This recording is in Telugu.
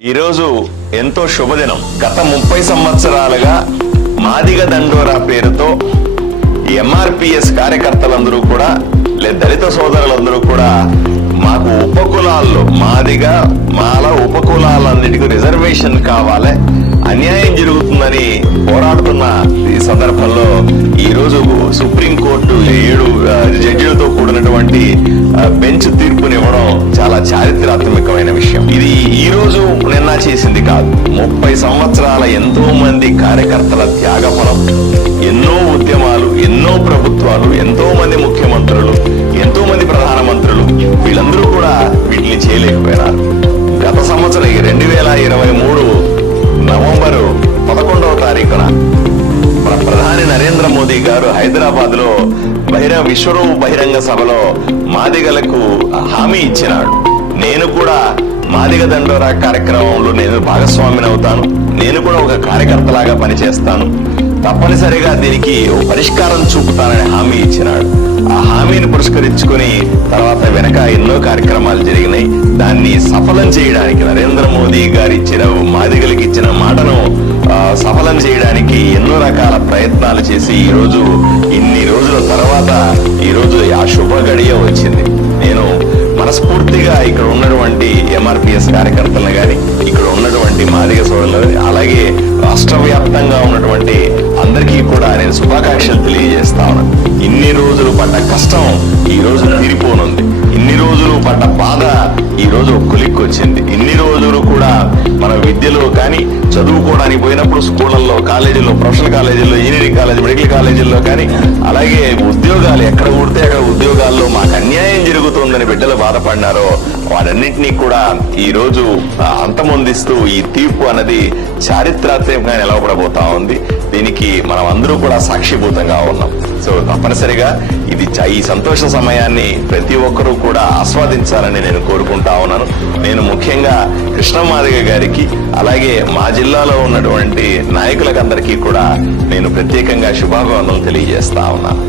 ఈరోజు ఎంతో శుభదినం. గత ముప్పై సంవత్సరాలుగా మాదిగ దండోరా పేరుతో ఎంఆర్పిఎస్ కార్యకర్తలందరూ కూడా లేదా దళిత సోదరులందరూ కూడా మాకు ఉపకులాల్లో మాదిగ మాల ఉపకులాలన్నిటికీ రిజర్వేషన్ కావాలి అన్యాయం జరుగుతుందని పోరాడుతున్న ఈ సందర్భంలో ఈ సుప్రీంకోర్టు ఏడు జడ్జిలతో కూడినటువంటి బెంచ్ తీర్పునివ్వడం రోజు నిన్న చేసింది కాదు. ముప్పై సంవత్సరాల ఎంతో మంది కార్యకర్తల త్యాగఫలం. ఎన్నో ఉద్యమాలు ఎన్నో ప్రభుత్వాలు ఎంతో మంది ముఖ్యమంత్రులు ఎంతో మంది ప్రధానమంత్రులు వీళ్ళందరూ కూడా వీటిని చేయలేకపోయినారు. గత సంవత్సరం ఈ రెండు వేల ఇరవై మూడు నవంబరు పదకొండవ తారీఖున మన ప్రధాని నరేంద్ర మోదీ గారు హైదరాబాద్లో బహిరంగ విశ్వరూప బహిరంగ సభలో మాదిగలకు హామీ ఇచ్చినాడు. నేను కూడా మాదిగ దండోరా కార్యక్రమంలో నేను భాగస్వామిని అవుతాను. నేను కూడా ఒక కార్యకర్తలాగా పనిచేస్తాను. తప్పనిసరిగా దీనికి ఓ పరిష్కారం చూపుతానని హామీ ఇచ్చినాడు. ఆ హామీని పురస్కరించుకొని తర్వాత వెనక ఎన్నో కార్యక్రమాలు జరిగినాయి. దాన్ని సఫలం చేయడానికి నరేంద్ర మోదీ గారు ఇచ్చిన మాదిగలకు ఇచ్చిన మాటను ఆ, సఫలం చేయడానికి ఎన్నో రకాల ప్రయత్నాలు చేసి ఈ రోజు ఇన్ని రోజుల తర్వాత ఈ రోజు ఆ శుభ గడియ వచ్చింది. మనస్ఫూర్తిగా ఇక్కడ ఉన్నటువంటి ఎంఆర్పిఎస్ కార్యకర్తలను కానీ ఇక్కడ ఉన్నటువంటి మాదిగ సోదరులు అలాగే రాష్ట్ర వ్యాప్తంగా ఉన్నటువంటి అందరికీ కూడా నేను శుభాకాంక్షలు తెలియజేస్తా ఉన్నాను ఇన్ని రోజులు పడ్డ కష్టం ఈ రోజు తీరిపోనుంది. ఇన్ని రోజులు పడ్డ బాధ ఈ రోజు కులిక్కొచ్చింది ఇన్ని రోజులు కూడా మన విద్యలో కానీ చదువుకోవడానికి పోయినప్పుడు స్కూళ్ళల్లో కాలేజీల్లో ప్రొఫెషనల్ కాలేజీల్లో ఇంజనీరింగ్ కాలేజీ మెడికల్ కాలేజీల్లో కానీ అలాగే ఉద్యోగాలు ఎక్కడ ఊడితే అక్కడ ఉద్యోగాల్లో మాకు అన్యాయం జరుగుతుందని బిడ్డలు బాధపడినారో వారన్నింటినీ కూడా ఈ రోజు అంతమొందిస్తూ ఈ తీర్పు అన్నది చారిత్రాత్మకంగా నిలవబడబోతా ఉంది. దీనికి మనం అందరూ కూడా సాక్షిభూతంగా ఉన్నాం. సో తప్పనిసరిగా ఇది ఈ సంతోష సమయాన్ని ప్రతి ఒక్కరూ కూడా ఆస్వాదించాలని నేను కోరుకుంటా ఉన్నాను. నేను ముఖ్యంగా కృష్ణమాదిగ గారికి అలాగే మా జిల్లాలో ఉన్నటువంటి నాయకులకందరికీ కూడా నేను ప్రత్యేకంగా శుభాభివందనలు తెలియజేస్తా ఉన్నాను.